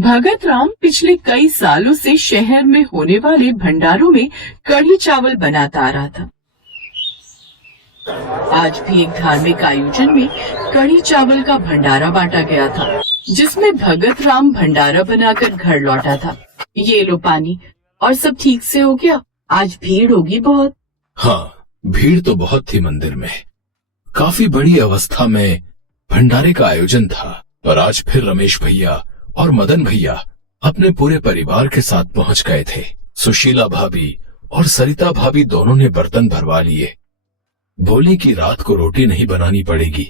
भगत राम पिछले कई सालों से शहर में होने वाले भंडारों में कढ़ी चावल बनाता आ रहा था। आज भी एक धार्मिक आयोजन में कढ़ी चावल का भंडारा बांटा गया था, जिसमें भगत राम भंडारा बनाकर घर लौटा था। ये लो पानी। और सब ठीक से हो गया? आज भीड़ होगी बहुत। हाँ, भीड़ तो बहुत थी मंदिर में। काफी बड़ी अवस्था में भंडारे का आयोजन था, पर आज फिर रमेश भैया और मदन भैया अपने पूरे परिवार के साथ पहुंच गए थे। सुशीला भाभी और सरिता भाभी दोनों ने बर्तन भरवा लिए। बोली कि रात को रोटी नहीं बनानी पड़ेगी,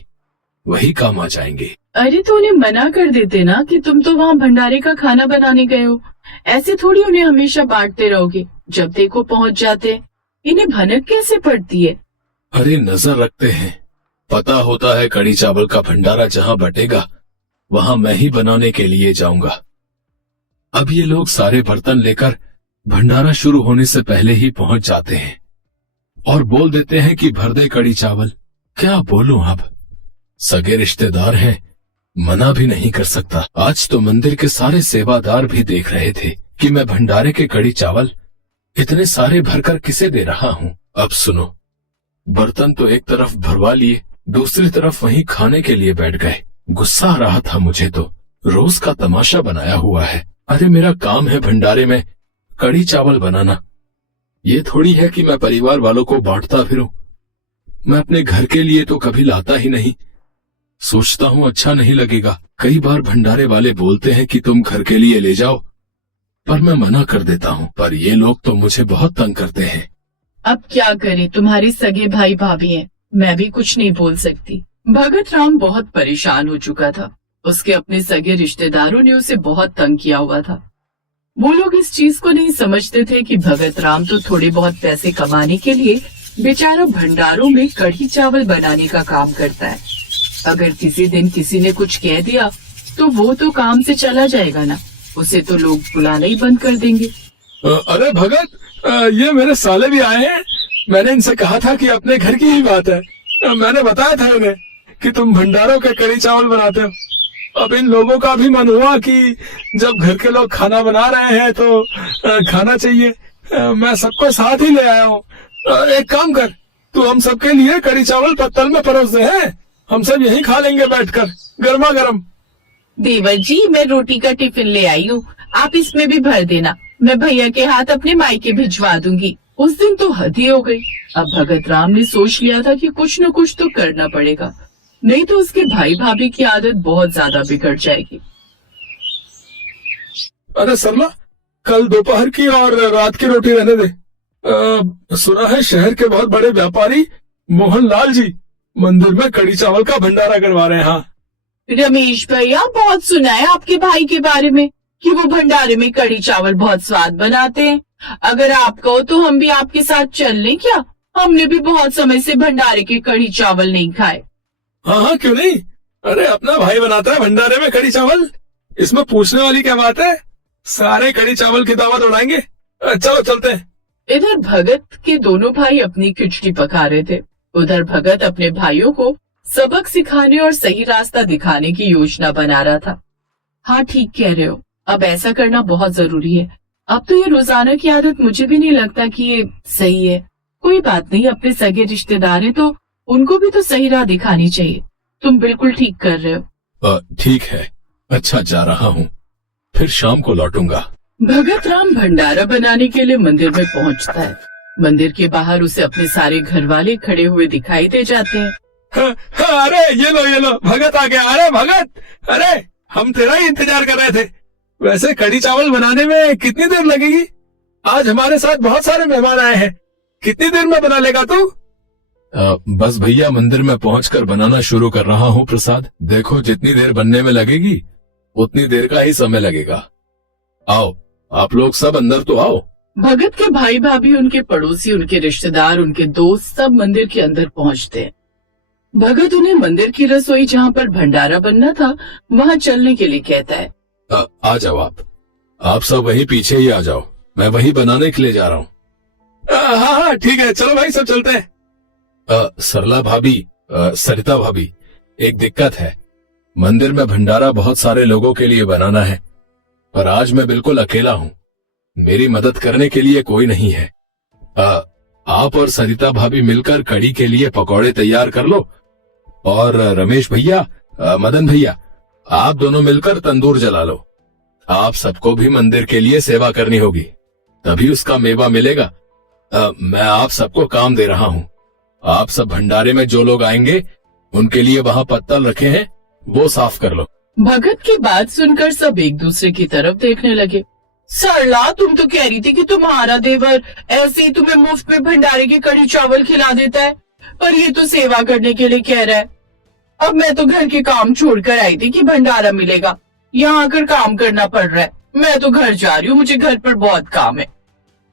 वही काम आ जाएंगे। अरे तो उन्हें मना कर देते ना कि तुम तो वहाँ भंडारे का खाना बनाने गए हो। ऐसे थोड़ी उन्हें हमेशा बांटते रहोगे, जब देखो पहुँच जाते। इन्हें भनक कैसे पड़ती है? अरे नजर रखते हैं, पता होता है कढ़ी चावल का भंडारा जहाँ बटेगा वहाँ मैं ही बनाने के लिए जाऊंगा। अब ये लोग सारे बर्तन लेकर भंडारा शुरू होने से पहले ही पहुंच जाते हैं और बोल देते हैं कि भर दे कढ़ी चावल। क्या बोलूं अब, सगे रिश्तेदार हैं, मना भी नहीं कर सकता। आज तो मंदिर के सारे सेवादार भी देख रहे थे कि मैं भंडारे के कढ़ी चावल इतने सारे भरकर किसे दे रहा हूँ। अब सुनो, बर्तन तो एक तरफ भरवा लिए, दूसरी तरफ वहीं खाने के लिए बैठ गए। गुस्सा आ रहा था मुझे तो, रोज का तमाशा बनाया हुआ है। अरे मेरा काम है भंडारे में कढ़ी चावल बनाना, ये थोड़ी है कि मैं परिवार वालों को बांटता फिरूं। मैं अपने घर के लिए तो कभी लाता ही नहीं। सोचता हूँ अच्छा नहीं लगेगा। कई बार भंडारे वाले बोलते हैं कि तुम घर के लिए ले जाओ, पर मैं मना कर देता हूँ। पर ये लोग तो मुझे बहुत तंग करते हैं। अब क्या करे, तुम्हारे सगे भाई भाभी हैं, मैं भी कुछ नहीं बोल सकती। भगत राम बहुत परेशान हो चुका था। उसके अपने सगे रिश्तेदारों ने उसे बहुत तंग किया हुआ था। वो लोग इस चीज को नहीं समझते थे कि भगत राम तो थोड़े बहुत पैसे कमाने के लिए बेचारा भंडारों में कढ़ी चावल बनाने का काम करता है। अगर किसी दिन किसी ने कुछ कह दिया तो वो तो काम से चला जाएगा ना, उसे तो लोग बुलाना ही बंद कर देंगे। अरे भगत, ये मेरे साले भी आए हैं। मैंने इनसे कहा था कि अपने घर की ही बात है। मैंने बताया था इन्हें कि तुम भंडारों के कढ़ी चावल बनाते हो। अब इन लोगों का भी मन हुआ कि जब घर के लोग खाना बना रहे हैं तो खाना चाहिए। मैं सबको साथ ही ले आया हूँ। एक काम कर, तू हम सबके लिए कढ़ी चावल पत्तल में परोस दे। हैं, हम सब यहीं खा लेंगे बैठकर, गर्मा गर्म। देवर जी, मैं रोटी का टिफिन ले आई हूँ, आप इसमें भी भर देना। मैं भैया के हाथ अपने मायके भिजवा दूंगी। उस दिन तो हद ही हो गई। अब भगत राम ने सोच लिया था कि कुछ न कुछ तो करना पड़ेगा, नहीं तो उसके भाई भाभी की आदत बहुत ज्यादा बिगड़ जाएगी। अरे सरला, कल दोपहर की और रात की रोटी रहने दे। सुना है शहर के बहुत बड़े व्यापारी मोहनलाल जी मंदिर में कढ़ी चावल का भंडारा करवा रहे हैं। हाँ रमेश भैया, बहुत सुना है आपके भाई के बारे में कि वो भंडारे में कढ़ी चावल बहुत स्वाद बनाते हैं। अगर आप कहो तो हम भी आपके साथ चल लें क्या? हमने भी बहुत समय से भंडारे के कढ़ी चावल नहीं खाए। हाँ हाँ, क्यों नहीं। अरे अपना भाई बनाता है भंडारे में कढ़ी चावल, इसमें पूछने वाली क्या बात है। सारे कढ़ी चावल की दावत उड़ाएंगे। चलो चलते हैं। इधर भगत के दोनों भाई अपनी खिचड़ी पका रहे थे, उधर भगत अपने भाइयों को सबक सिखाने और सही रास्ता दिखाने की योजना बना रहा था। हाँ, ठीक कह रहे हो, अब ऐसा करना बहुत जरूरी है। अब तो ये रोजाना की आदत मुझे भी नहीं लगता कि ये सही है। कोई बात नहीं, अपने सगे रिश्तेदार हैं तो उनको भी तो सही राह दिखानी चाहिए। तुम बिल्कुल ठीक कर रहे हो। ठीक है, अच्छा जा रहा हूँ, फिर शाम को लौटूंगा। भगत राम भंडारा बनाने के लिए मंदिर में पहुँचता है। मंदिर के बाहर उसे अपने सारे घर वाले खड़े हुए दिखाई दे जाते हैं। अरे ये लो भगत आ गया। अरे भगत, अरे हम तेरा ही इंतजार कर रहे थे। वैसे कढ़ी चावल बनाने में कितनी देर लगेगी? आज हमारे साथ बहुत सारे मेहमान आए हैं, कितनी देर में बना लेगा तू? बस भैया, मंदिर में पहुंचकर बनाना शुरू कर रहा हूँ प्रसाद। देखो जितनी देर बनने में लगेगी उतनी देर का ही समय लगेगा। आओ, आप लोग सब अंदर तो आओ। भगत के भाई भाभी, उनके पड़ोसी, उनके रिश्तेदार, उनके दोस्त सब मंदिर के अंदर पहुंचते हैं। भगत उन्हें मंदिर की रसोई जहाँ पर भंडारा बनना था वहाँ चलने के लिए कहता है। आ जाओ आप सब वहीं पीछे ही आ जाओ, मैं वहीं बनाने के लिए जा रहा हूँ। हाँ ठीक है, चलो भाई सब चलते हैं। सरला भाभी, सरिता भाभी, एक दिक्कत है। मंदिर में भंडारा बहुत सारे लोगों के लिए बनाना है, पर आज मैं बिल्कुल अकेला हूँ। मेरी मदद करने के लिए कोई नहीं है। आप और सरिता भाभी मिलकर कड़ी के लिए पकौड़े तैयार कर लो, और रमेश भैया, मदन भैया, आप दोनों मिलकर तंदूर जला लो। आप सबको भी मंदिर के लिए सेवा करनी होगी, तभी उसका मेवा मिलेगा। मैं आप सबको काम दे रहा हूँ। आप सब भंडारे में जो लोग आएंगे उनके लिए वहाँ पत्तल रखे हैं, वो साफ कर लो। भगत की बात सुनकर सब एक दूसरे की तरफ देखने लगे। सरला, तुम तो कह रही थी कि तुम्हारा देवर ऐसे ही तुम्हें मुफ्त में भंडारे के कढ़ी चावल खिला देता है, पर ये तो सेवा करने के लिए कह रहा है। अब मैं तो घर के काम छोड़कर आई थी कि भंडारा मिलेगा, यहाँ आकर काम करना पड़ रहा है। मैं तो घर जा रही हूँ, मुझे घर पर बहुत काम है।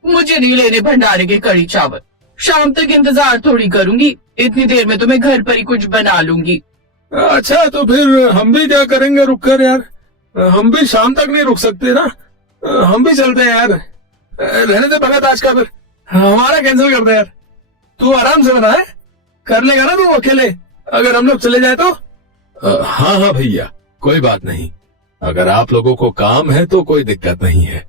मुझे नहीं लेने भंडारे के कढ़ी चावल। शाम तक इंतजार थोड़ी करूंगी, इतनी देर में तो मैं घर पर ही कुछ बना लूंगी। अच्छा, तो फिर हम भी क्या करेंगे रुक कर यार? हम भी शाम तक नहीं रुक सकते ना, हम भी चलते हैं यार। रहने दे भगत, आज का फिर हमारा कैंसिल कर दे यार। तू आराम से बना है, कर लेगा ना तू अकेले, अगर हम लोग चले जाए तो? हाँ हाँ भैया, कोई बात नहीं। अगर आप लोगों को काम है तो कोई दिक्कत नहीं है।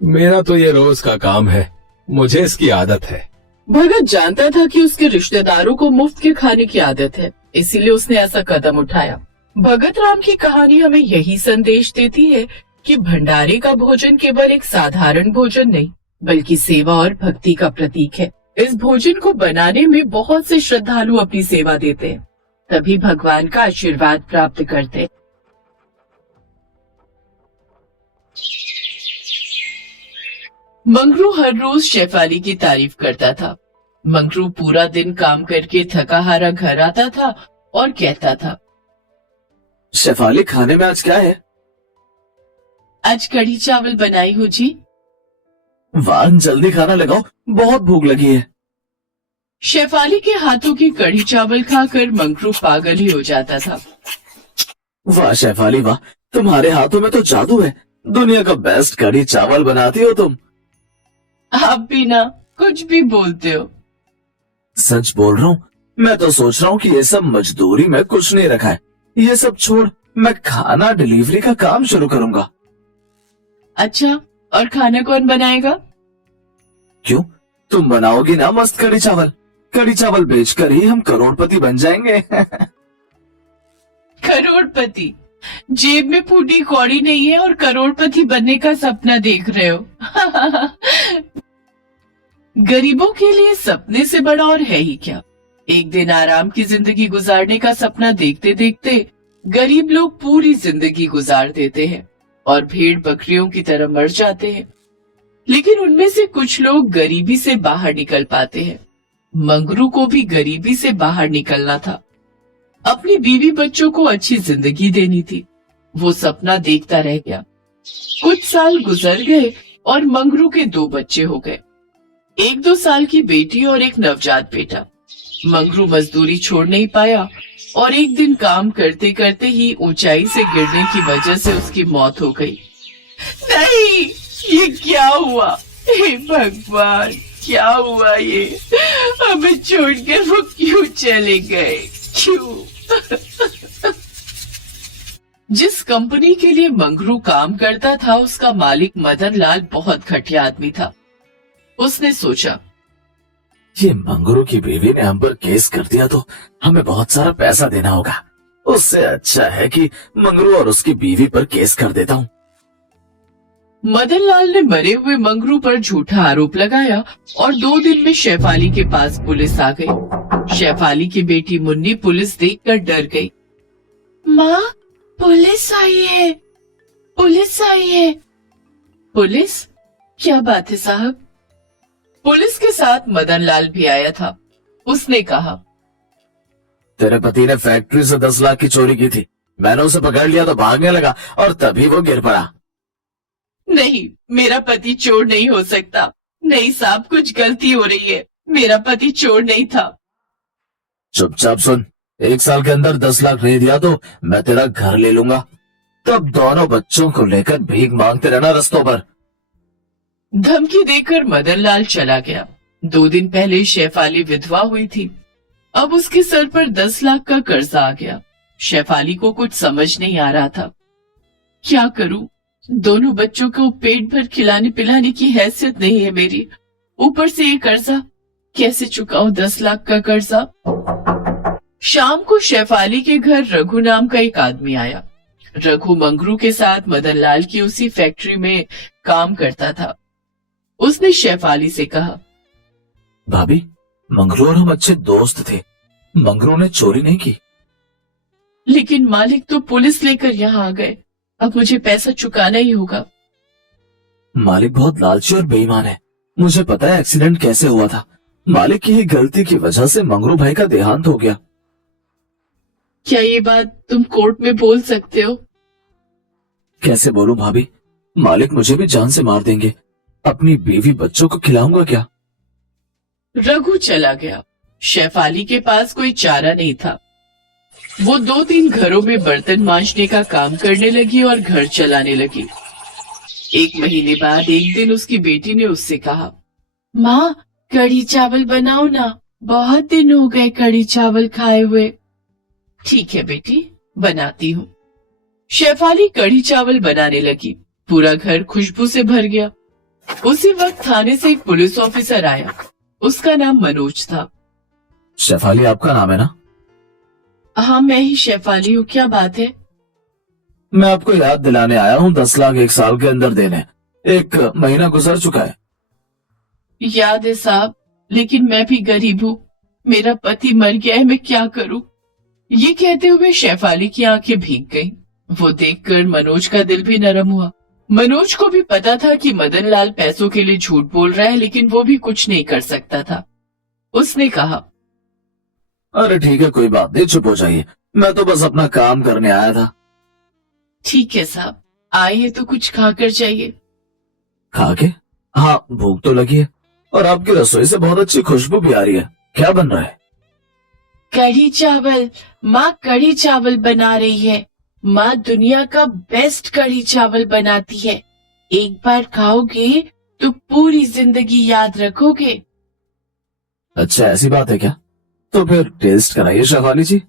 मेरा तो ये रोज का काम है, मुझे इसकी आदत है। भगत जानता था कि उसके रिश्तेदारों को मुफ्त के खाने की आदत है, इसीलिए उसने ऐसा कदम उठाया। भगत राम की कहानी हमें यही संदेश देती है कि भंडारे का भोजन केवल एक साधारण भोजन नहीं, बल्कि सेवा और भक्ति का प्रतीक है। इस भोजन को बनाने में बहुत से श्रद्धालु अपनी सेवा देते हैं, तभी भगवान का आशीर्वाद प्राप्त करते हैं। मंगरू हर रोज शेफाली की तारीफ करता था। मंगरू पूरा दिन काम करके थका हारा घर आता था और कहता था, शेफाली, खाने में आज क्या है? आज कढ़ी चावल बनाई हो जी। वाह, जल्दी खाना लगाओ, बहुत भूख लगी है। शेफाली के हाथों की कढ़ी चावल खाकर मंगरू पागल ही हो जाता था। वाह शेफाली वाह, तुम्हारे हाथों में तो जादू है। दुनिया का बेस्ट कढ़ी चावल बनाती हो तुम। आप भी ना कुछ भी बोलते हो। सच बोल रहा हूँ, मैं तो सोच रहा हूँ कि ये सब मजदूरी में कुछ नहीं रखा है। ये सब छोड़ मैं खाना डिलीवरी का काम शुरू करूंगा। अच्छा, और खाना कौन बनाएगा? क्यों, तुम बनाओगी ना मस्त कढ़ी चावल? कढ़ी चावल बेचकर ही हम करोड़पति बन जाएंगे। करोड़पति? जेब में फूटी कौड़ी नहीं है और करोड़पति बनने का सपना देख रहे हो। गरीबों के लिए सपने से बड़ा और है ही क्या। एक दिन आराम की जिंदगी गुजारने का सपना देखते देखते गरीब लोग पूरी जिंदगी गुजार देते हैं और भेड़ बकरियों की तरह मर जाते हैं। लेकिन उनमें से कुछ लोग गरीबी से बाहर निकल पाते हैं। मंगरू को भी गरीबी से बाहर निकलना था। अपनी बीवी बच्चों को अच्छी जिंदगी देनी थी। वो सपना देखता रह गया। कुछ साल गुजर गए और मंगरू के 2 बच्चे हो गए, 1-2 साल की बेटी और एक नवजात बेटा। मंगरू मजदूरी छोड़ नहीं पाया और एक दिन काम करते करते ही ऊंचाई से गिरने की वजह से उसकी मौत हो गई। नहीं, ये क्या हुआ? हे भगवान, क्या हुआ ये? हमें छोड़कर वो क्यों चले गए? क्यों? जिस कंपनी के लिए मंगरू काम करता था, उसका मालिक मदन लाल बहुत घटिया आदमी था। उसने सोचा, ये मंगरू की बीवी ने हम पर केस कर दिया तो हमें बहुत सारा पैसा देना होगा। उससे अच्छा है कि मंगरू और उसकी बीवी पर केस कर देता हूँ। मदन लाल ने मरे हुए मंगरू पर झूठा आरोप लगाया और 2 दिन में शेफाली के पास पुलिस आ गई। शेफाली की बेटी मुन्नी पुलिस देखकर डर गई। माँ, पुलिस आई है, पुलिस आई है। पुलिस? क्या बात है साहब? पुलिस के साथ मदन लाल भी आया था। उसने कहा, तेरे पति ने फैक्ट्री से 10 लाख की चोरी की थी। मैंने उसे पकड़ लिया तो भागने लगा और तभी वो गिर पड़ा। नहीं, मेरा पति चोर नहीं हो सकता। नहीं साहब, कुछ गलती हो रही है। मेरा पति चोर नहीं था। चुपचाप सुन, 1 साल के अंदर 10 लाख नहीं दिया तो मैं तेरा घर ले लूंगा। तब दोनों बच्चों को लेकर भीख मांगते रहना रास्तों पर। धमकी देकर मदन लाल चला गया। 2 दिन पहले शेफाली विधवा हुई थी। अब उसके सर पर 10 लाख का कर्जा आ गया। शेफाली को कुछ समझ नहीं आ रहा था। क्या करूं? दोनों बच्चों को पेट भर खिलाने पिलाने की हैसियत नहीं है मेरी, ऊपर से ये कर्जा कैसे चुकाऊं? 10 लाख का कर्जा। शाम को शेफाली के घर रघु नाम का एक आदमी आया। रघु मंगरू के साथ मदनलाल की उसी फैक्ट्री में काम करता था। उसने शेफाली से कहा, भाभी, मंगरू और हम अच्छे दोस्त थे। मंगरू ने चोरी नहीं की। लेकिन मालिक तो पुलिस लेकर यहाँ आ गए, अब मुझे पैसा चुकाना ही होगा। मालिक बहुत लालची और बेईमान है। मुझे पता है एक्सीडेंट कैसे हुआ था। मालिक की ही गलती की वजह से मंगरू भाई का देहांत हो गया। क्या ये बात तुम कोर्ट में बोल सकते हो? कैसे बोलूं भाभी, मालिक मुझे भी जान से मार देंगे। अपनी बीवी बच्चों को खिलाऊंगा क्या? रघु चला गया। शेफाली के पास कोई चारा नहीं था। वो 2-3 घरों में बर्तन मांजने का काम करने लगी और घर चलाने लगी। 1 महीने बाद एक दिन उसकी बेटी ने उससे कहा, माँ, कढ़ी चावल बनाओ ना, बहुत दिन हो गए कढ़ी चावल खाए हुए। ठीक है बेटी, बनाती हूँ। शेफाली कढ़ी चावल बनाने लगी। पूरा घर खुशबू से भर गया। उसी वक्त थाने से एक पुलिस ऑफिसर आया। उसका नाम मनोज था। शेफाली आपका नाम है ना? हाँ, मैं ही शेफाली हूँ। क्या बात है? मैं आपको याद दिलाने आया हूँ 10 लाख 1 साल के अंदर देने। 1 महीना गुजर चुका है। याद है साहब, लेकिन मैं भी गरीब हूँ। मेरा पति मर गया है, मैं क्या करूँ? ये कहते हुए शेफाली की आंखें भीग गईं। वो देखकर मनोज का दिल भी नरम हुआ। मनोज को भी पता था कि मदनलाल पैसों के लिए झूठ बोल रहा है, लेकिन वो भी कुछ नहीं कर सकता था। उसने कहा, अरे ठीक है, कोई बात नहीं, चुप हो जाइए। मैं तो बस अपना काम करने आया था। ठीक है साहब, आए हैं तो कुछ खाकर जाइए। खा के? हाँ, भूख तो लगी है। और आपकी रसोई से बहुत अच्छी खुशबू भी आ रही है। क्या बन रहा है? कढ़ी चावल। माँ कढ़ी चावल बना रही है। माँ दुनिया का बेस्ट कढ़ी चावल बनाती है। एक बार खाओगे तो पूरी जिंदगी याद रखोगे। अच्छा, ऐसी बात है क्या? तो फिर टेस्ट कराइए शेफाली जी।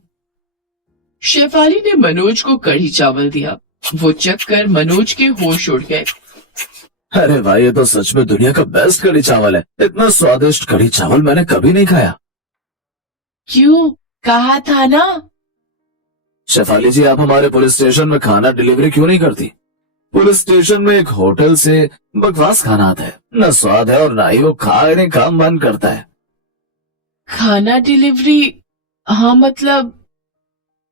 शेफाली ने मनोज को कढ़ी चावल दिया। वो चखकर मनोज के होश उड़ गए। अरे भाई, ये तो सच में दुनिया का बेस्ट कढ़ी चावल है। इतना स्वादिष्ट कढ़ी चावल मैंने कभी नहीं खाया। क्यों? कहा था ना। शेफाली जी, आप हमारे पुलिस स्टेशन में खाना डिलीवरी क्यों नहीं करती? पुलिस स्टेशन में एक होटल से बकवास खाना आता है। न स्वाद है और न ही वो खाने का मन करता है। खाना डिलीवरी? हाँ, मतलब।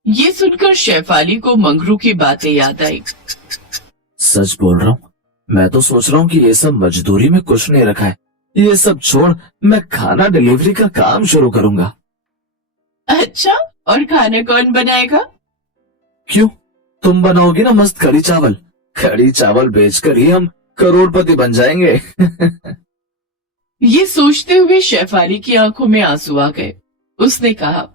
ये सुनकर शेफाली को मंगरू की बातें याद आई। सच बोल रहा हूँ, मैं तो सोच रहा हूँ कि ये सब मजदूरी में कुछ नहीं रखा है। ये सब छोड़ मैं खाना डिलीवरी का काम शुरू करूंगा। अच्छा, और खाना कौन बनाएगा? क्यों, तुम बनाओगी ना मस्त कढ़ी चावल। कढ़ी चावल बेचकर ही हम करोड़पति बन जाएंगे। ये सोचते हुए शेफाली की आंखों में आंसू आ गए। उसने कहा,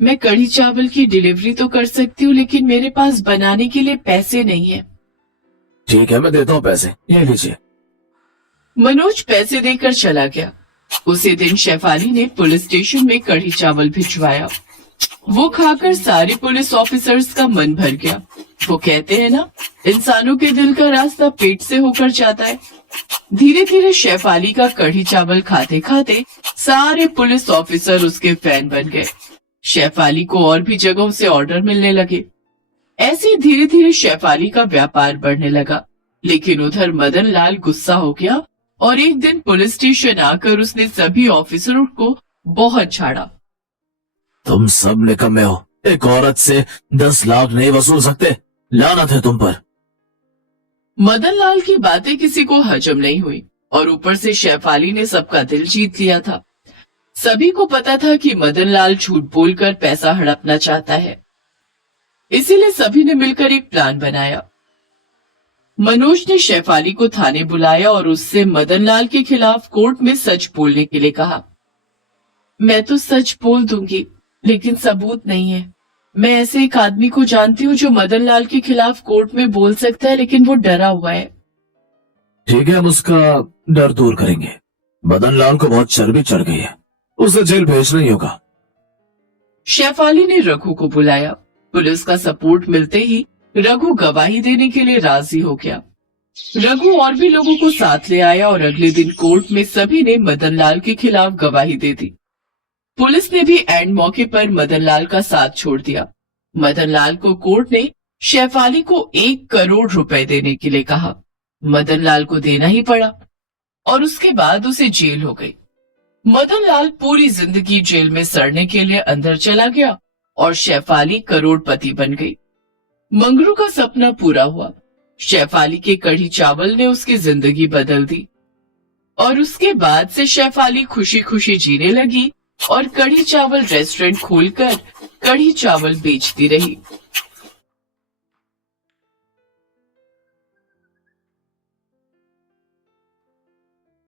मैं कढ़ी चावल की डिलीवरी तो कर सकती हूँ, लेकिन मेरे पास बनाने के लिए पैसे नहीं है। ठीक है, मैं देता हूँ पैसे, ये लीजिए। मनोज पैसे देकर चला गया। उसी दिन शेफाली ने पुलिस स्टेशन में कढ़ी चावल भिजवाया। वो खाकर सारे पुलिस ऑफिसर्स का मन भर गया। वो कहते हैं ना, इंसानों के दिल का रास्ता पेट से होकर जाता है। धीरे धीरे शेफाली का कढ़ी चावल खाते खाते सारे पुलिस ऑफिसर उसके फैन बन गए। शेफाली को और भी जगहों से ऑर्डर मिलने लगे। ऐसे धीरे धीरे शेफाली का व्यापार बढ़ने लगा। लेकिन उधर मदन लाल गुस्सा हो गया और एक दिन पुलिस स्टेशन आकर उसने सभी ऑफिसरों को बहुत छाड़ा। तुम सब निकम्मे हो। एक औरत से 10 लाख नहीं वसूल सकते। लानत है तुम पर। मदन लाल की बातें किसी को हजम नहीं हुई और ऊपर से शेफाली ने सबका दिल जीत लिया था। सभी को पता था कि मदन लाल झूठ बोलकर पैसा हड़पना चाहता है। इसीलिए सभी ने मिलकर एक प्लान बनाया। मनोज ने शेफाली को थाने बुलाया और उससे मदन लाल के खिलाफ कोर्ट में सच बोलने के लिए कहा। मैं तो सच बोल दूंगी, लेकिन सबूत नहीं है। मैं ऐसे एक आदमी को जानती हूँ जो मदन लाल के खिलाफ कोर्ट में बोल सकता है, लेकिन वो डरा हुआ है। ठीक है, हम उसका डर दूर करेंगे। मदन लाल को बहुत चर्बी चढ़ गई है, उसे जेल भेजना ही होगा। शेफाली ने रघु को बुलाया। पुलिस का सपोर्ट मिलते ही रघु गवाही देने के लिए राजी हो गया। रघु और भी लोगों को साथ ले आया और अगले दिन कोर्ट में सभी ने मदन लाल के खिलाफ गवाही दे दी। पुलिस ने भी एंड मौके पर मदन लाल का साथ छोड़ दिया। मदन लाल को कोर्ट ने शेफाली को 1 करोड़ रुपए देने के लिए कहा। मदन लाल को देना ही पड़ा और उसके बाद उसे जेल हो गई। मदन लाल पूरी जिंदगी जेल में सड़ने के लिए अंदर चला गया और शेफाली करोड़पति बन गई। मंगरू का सपना पूरा हुआ। शेफाली के कढ़ी चावल ने उसकी जिंदगी बदल दी और उसके बाद से शेफाली खुशी खुशी जीने लगी और कढ़ी चावल रेस्टोरेंट खोलकर कढ़ी चावल बेचती रही।